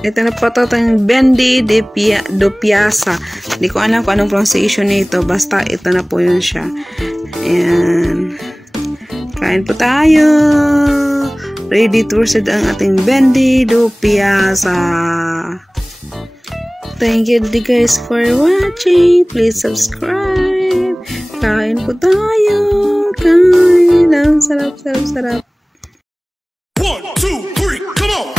Ito na po ito yung Bendi do Piazza. Hindi ko alam kung anong pronunciation nito. Basta ito na po yun siya. Ayan. Kain po tayo. Ready to proceed ang ating Bendi do Piazza. Thank you guys for watching. Please subscribe. Kain po tayo. Kain. Ang sarap, sarap, sarap. 1, 2, 3, come on!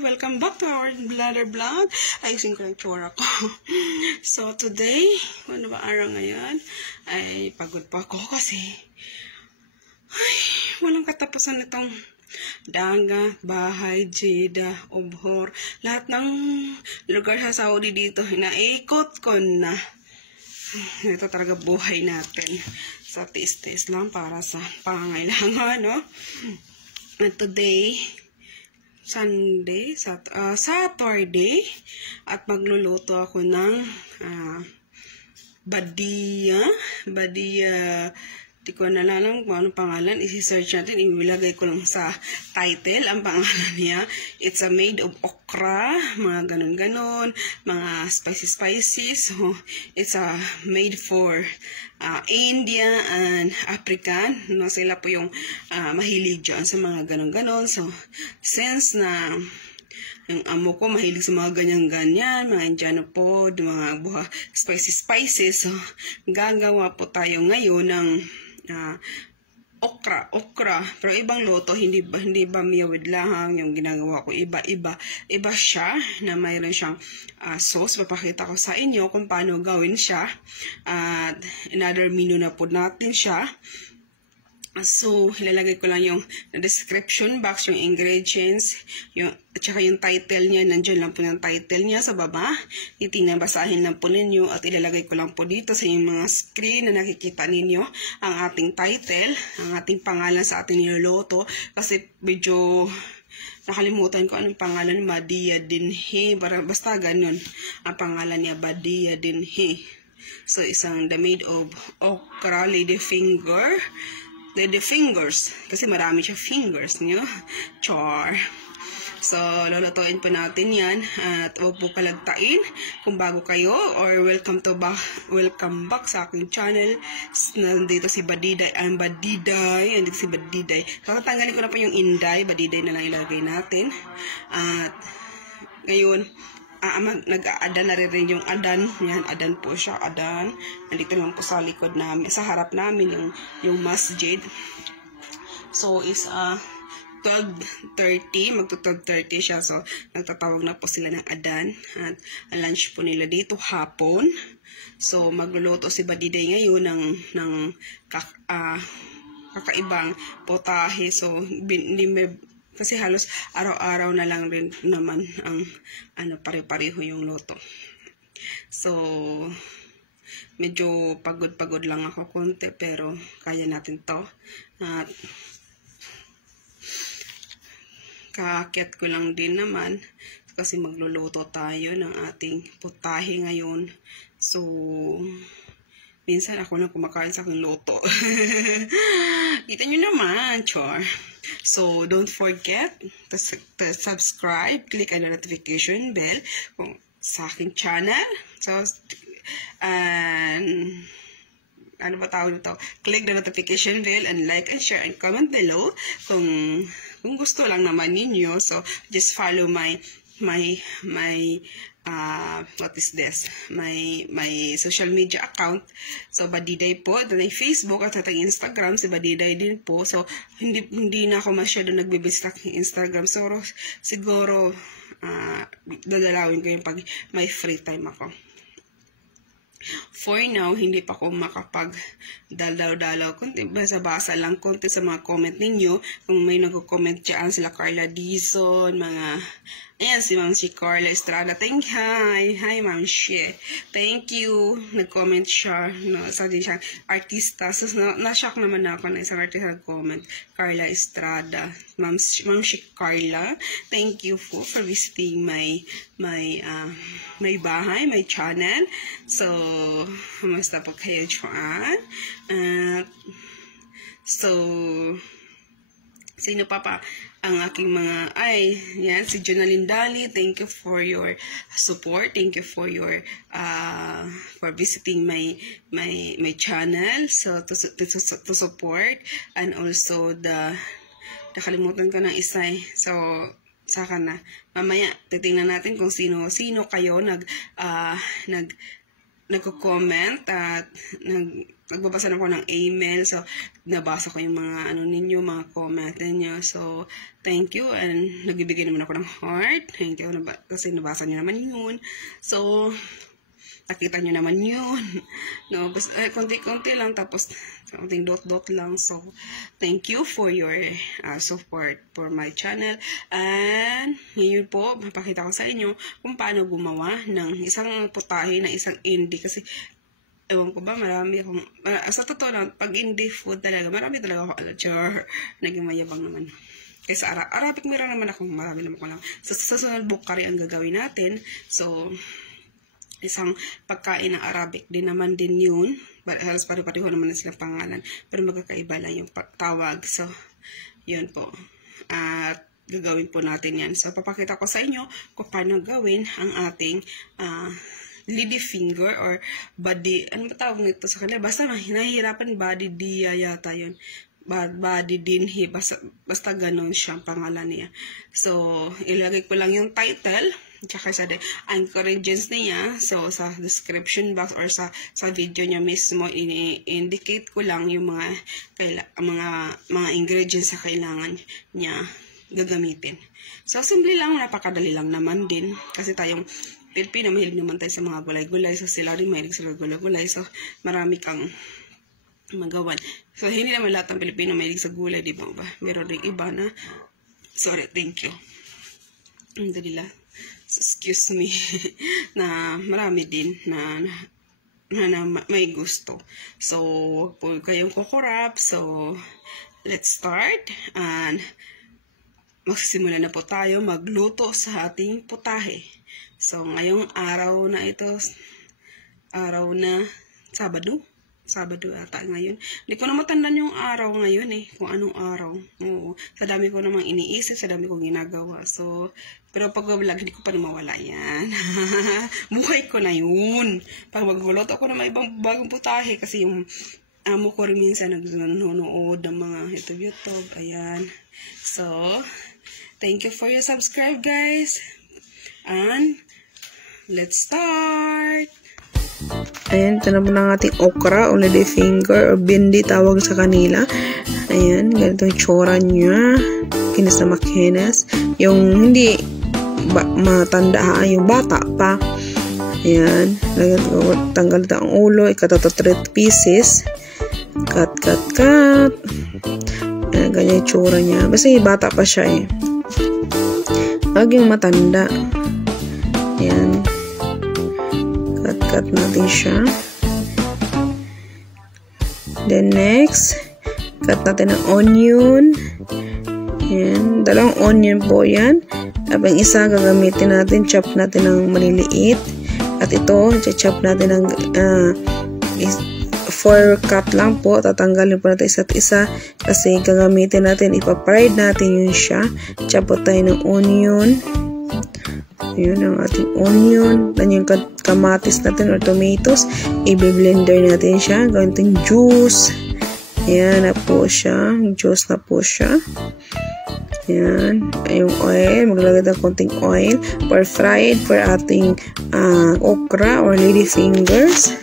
Welcome back to our Bladder Vlog. Ayusin ko yung tsura ko. So, today, ano ba araw ngayon? Ay, pagod pa ako kasi walang katapusan itong Danga, Bahay, Jeddah, Ubhor. Lahat ng lugar sa Saudi dito, hinaikot ko na. Ito talaga buhay natin. Sa tiis-tiis lang para sa pangangailangan, no? And today, Saturday, at magluluto ako ng Badia, di ko nalalang kung anong pangalan, isi-search natin, ilagay ko lang sa title, ang pangalan niya, it's made of okra, mga ganon-ganon, mga spicy, so it's made for India and African, no, sila po yung mahilig dyan sa mga ganon-ganon, so since na yung amo ko mahilig sa mga ganyan-ganyan, mga Indiano po, mga buha spicy, so gagawa po tayo ngayon ng okra, pero ibang loto, hindi ba miyawid lang yung ginagawa ko, iba siya, na mayroon siyang sauce. Papakita ko sa inyo kung paano gawin siya, at another menu na po natin siya. So, ilalagay ko lang yung description box, yung ingredients, at saka yung title niya, nandiyan lang po yung title niya sa baba. Basahin lang po ninyo at ilalagay ko lang po dito sa yung mga screen na nakikita ninyo ang ating title, ang ating pangalan sa ating niloloto. Kasi medyo nakalimutan ko anong pangalan, Badia Dinhi, basta ganun ang pangalan niya, Badia Dinhi. So, isang made of okra, lady fingers, kasi marami siya fingers nyo, char. So, lulutuin po natin yan, at huwag po kalagtain kung bago kayo, or welcome back sa aking channel. Nandito si Badiday, nandito si Badiday. Kakatanggalin ko na po yung Inday, Badiday na lang ilagay natin. At ngayon, nag-aadan na rin yung adan. Yan, adan po siya, adan. Nandito lang po sa likod namin, sa harap namin yung masjid. So, is 12:30, magto-12:30 siya. So, nagtatawag na po sila ng adan. At ang lunch po nila dito, hapon. So, magluluto si Badiday ngayon ng kakaibang potahe. So, kasi halos araw-araw na lang rin naman ang pare-pareho yung luto. So, medyo pagod lang ako konti, pero kaya natin to. At kaakyat ko lang din naman kasi magluluto tayo ng ating potahe ngayon. So, minsan ako lang kumakain sa aking luto. Kita nyo naman, char. So, don't forget to subscribe, click on the notification bell sa aking channel. So, ano ba tawag nito? Click the notification bell and like and share and comment below kung gusto lang naman ninyo. So, just follow my what is this? My social media account. So, Badiday po. May Facebook at atang Instagram. Si Badiday din po. So, hindi na ako masyado nagbibisit ng Instagram. So, siguro, dadalawin ko yung pag may free time ako. For now, hindi pa ako makapag-dalaw-dalaw. Kunti, basa-basa lang konti sa mga comment ninyo. Kung may nag-comment dyan, sila Carla Dizon, mga, ayan, si Carla Estrada. Hi, Ma'am Shie. Thank you. Nag-comment siya. No, sabi siya, artista. So, na-shock naman ako na isang artista nag-comment. Carla Estrada. Ma'am Shie Carla. Thank you for visiting my bahay, my channel. So, kamusta po kayo dyan? Sino pa ang aking mga, yan, si Jonalyn Dali, thank you for your support, thank you for your, for visiting my channel, so to support, and also nakalimutan ko ng isa, so, saka na, mamaya, titingnan natin kung sino kayo nagko-comment at nagbabasa na ako ng email. So, nabasa ko yung mga ninyo, mga comment ninyo. So, thank you. And nagbibigay naman ako ng heart. Thank you. Kasi nabasa nyo naman yun. So, nakita nyo naman yun. No, konti-konti lang. Tapos, konting dot-dot lang. So, thank you for your support for my channel. And, ngayon po, mapakita ko sa inyo kung paano gumawa ng isang putahe na isang indie. Kasi, ewan ko ba, marami akong, sa totoo lang, pag indie food talaga, marami talaga ako char, naging mayabang naman. Kaysa Arabic, meron naman akong marami naman ko lang. Sa susunod bukari ang gagawin natin. So, isang pagkain ng Arabic din naman din yun. Halos pare-pareho naman na silang pangalan. Pero magkakaiba lang yung tawag. So, yun po. At gagawin po natin yan. So, papakita ko sa inyo kung paano gawin ang ating lady finger or body. Ano ba tawag nito sa kanila? Basta nahihirapan, body dia yata yun. Body dinhi. Basta ganun siya ang pangalan niya. So, ilagay ko lang yung title. Tsaka sa ingredients niya. So, sa description box or sa video niya mismo, indicate ko lang yung mga ingredients na kailangan niya gagamitin. So, simple lang, napakadali lang naman din. Kasi tayong Pilipino, mahilig naman tayo sa mga gulay-gulay. So, sila rin mahilig sa gulay-gulay. So, marami kang magawan. So, hindi naman lahat ng Pilipino mahilig sa gulay, di ba? Meron rin iba na, sorry, thank you. Alhamdulillah. Excuse me, na marami din na may gusto. So, huwag po kayong kukurap. So, let's start. And, magsisimula na po tayo magluto sa ating putahe. So, ngayong araw na ito, araw na Sabado ata ngayon. Hindi ko na matandaan yung araw ngayon kung anong araw. Oo. Sa dami ko namang iniisip, sa dami kong ginagawa. So, pero pag vlog, hindi ko pa rin mawala yan. Buhay ko na yun. Pag magluto ako ng ibang bagong putahe, kasi yung amo ko rin minsan nanonood ng mga YouTube. Ayan. So, thank you for your subscribe, guys. And, let's start! Ayan, ito na po ng ating okra o lady finger o bindi tawag sa kanila. Ayan, ganito yung tsura niya. Kinis na makinis. Yung hindi matanda, yung bata pa. Ayan, tanggal ito ang ulo. Ikatato 3 pieces. Cut. Ayan, ganyan yung tsura niya. Basta bata pa siya Huwag yung matanda. Ayan. Cut natin siya. Then next, cut natin ng onion. Ayan, 2 onion po yan. Tapos isa gagamitin natin, chop natin ng maliliit. At ito, chop natin ng 4 cut lang po. Tatanggalin po natin isa't isa kasi gagamitin natin, ipa-fried natin yun siya. Chop po tayo ng onion. Ayan ang ating onion. Then yung kamatis natin or tomatoes, i-blender natin siya. Gawin natin juice. Ayan na po siya. Juice na po siya. Ayan. Yung oil. Maglalagay ng konting oil for fried for ating okra or lady fingers.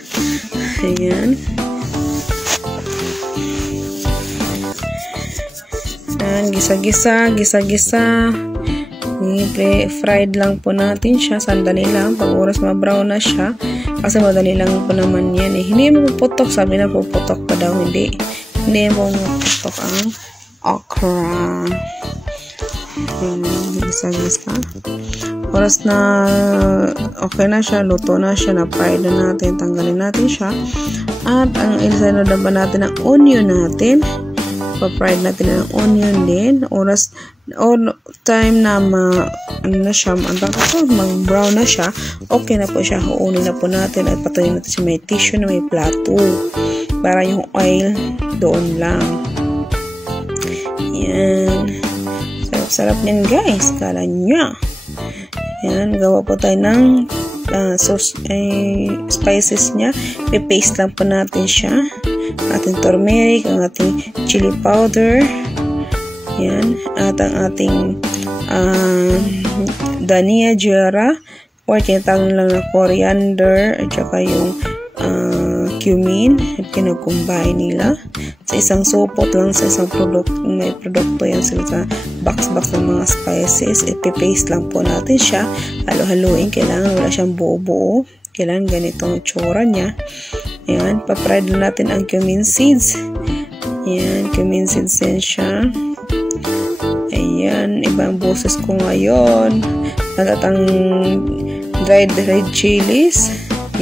Ayan. Ayan. Gisa-gisa. Fried lang po natin siya. Sandali lang. Pag oras ma-brown na siya. Kasi madali lang po naman yan eh. Hindi mo puputok. Sabi na puputok pa daw. Hindi mo puputok ang okra. Gisa-gisa. Oras na okay na siya. Luto na siya. Na-fried na natin. Tanggalin natin siya. At ang isa na ba natin ang onion natin. Pa-fried natin ng onion din. Oras or time na mag-brown na siya, okay na po siya. Huunin na po natin at patuloy natin sa may tissue na may plato para yung oil doon lang. Yan. Sarap-sarap yan guys. Kala nyo. Yan. Gawa po tayo ng spices niya. Pipaste lang po natin siya. Ating turmeric, ang ating chili powder, yan, at ang ating dania jara, or tinatawag lang na coriander, at saka yung cumin, pinag-combine nila sa isang supot lang, sa isang may produkto yan sila sa box ng mga spices. Ipipaste lang po natin siya, halo-haluin, kailangan wala siyang buo-buo. Kailangan ganitong itsura niya. Ayan, pa-fried natin ang cumin seeds. Ayan, cumin seeds din siya. Ayan, ibang boses ko ngayon. At ang dried red chilies.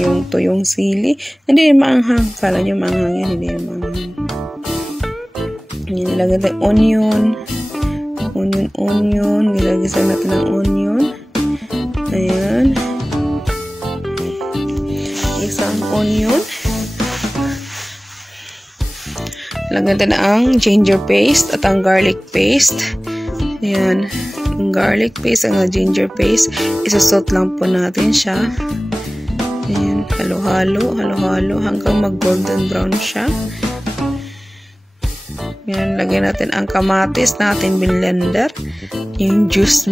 Yung tuyong sili. Hindi maanghang. Kala nyo maanghang yan. Hindi maanghang. Ayan, nilagay tayo onion. Onion. Nilagay natin ang onion. Ayan. Isang onion. Lagyan natin ang ginger paste at ang garlic paste. Ayan. Ang garlic paste, ang ginger paste. Isasot lang po natin siya. Ayan. Halo-halo hanggang mag-golden brown siya. Ayan. Lagyan natin ang kamatis natin blender. Yung juice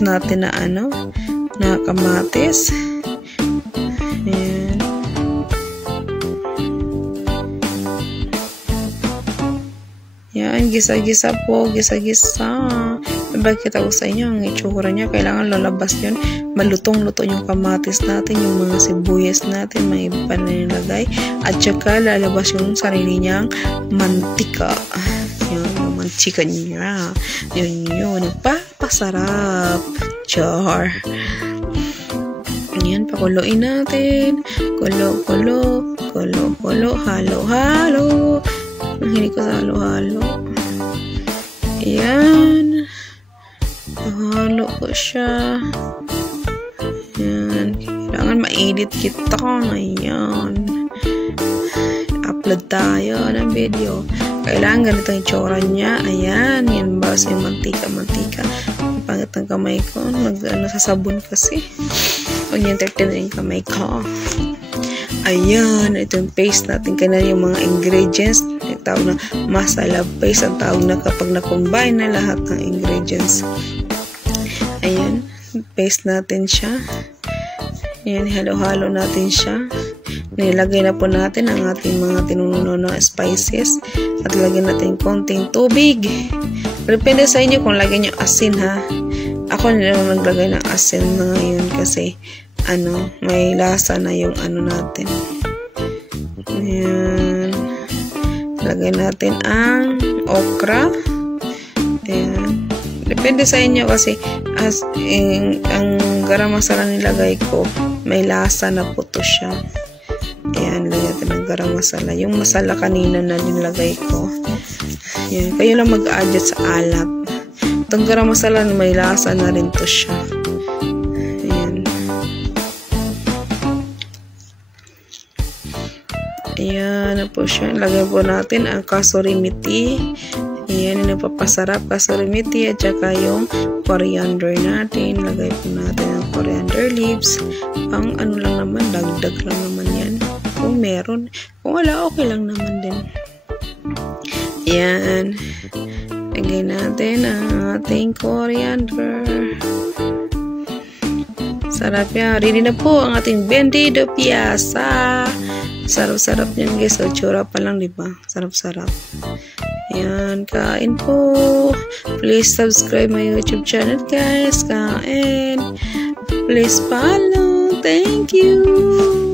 natin na kamatis. Ayan. Yan, gisa-gisa po, gisa-gisa. Bakit ako sa inyo, ang itsura niya, kailangan lalabas yun. Malutong-luto yung kamatis natin, yung mga sibuyas natin, may iba pa na nilagay. At saka lalabas yung sarili niyang mantika. Yan, yung mantika niya. Yun, nagpapasarap. Char. Yan, pakuluin natin. Kulo, halo. Ang hilig ko sa halo-halo. Ayan. Halo ko siya. Ayan. Kailangan ma-edit kita. Ayan. Upload tayo ng video. Kailangan ganito yung tsura niya. Ayan. Yan ba yung mantika. Pangit ng kamay ko. Sasabon kasi. O yung 13 na yung kamay ko. Ayan. Ito yung paste natin. Kanina yung mga ingredients. Tawag na masala paste ang tawag na kapag na-combine na lahat ng ingredients. Ayan, paste natin siya. Ayan, halo-halo natin siya. Nilagay na po natin ang ating mga tinununo na spices at lagyan natin konting tubig. Depende sa inyo kung lagyan nyo asin ha. Ako naman naglagay ng asin na ngayon kasi may lasa na yung natin. Ayan. Lagay natin ang okra. Ayan. Depende sa inyo kasi ang garam masala nilagay ko, may lasa na po to siya. Ayan, lagyan natin ang garam masala. Yung masala kanina na nilagay ko. Ayan, kayo lang mag-adjust sa alat. Itong garam masala may lasa na rin to siya. Ayan. Ayan na po siya. Lagyan po natin ang kasuri methi. Ayan, yung napapasarap kasuri methi at saka yung coriander natin. Lagay po natin ang coriander leaves. Pang lang naman, dagdag lang naman yan. Kung meron. Kung wala, okay lang naman din. Ayan. Lagay natin ang ating coriander. Sarap yan. Ready na po ang ating bendido piasa. Sarap-sarap yan guys. So, tsura pa lang, diba? Sarap-sarap. Ayan, kain po. Please subscribe my YouTube channel, guys. Kain. Please follow. Thank you.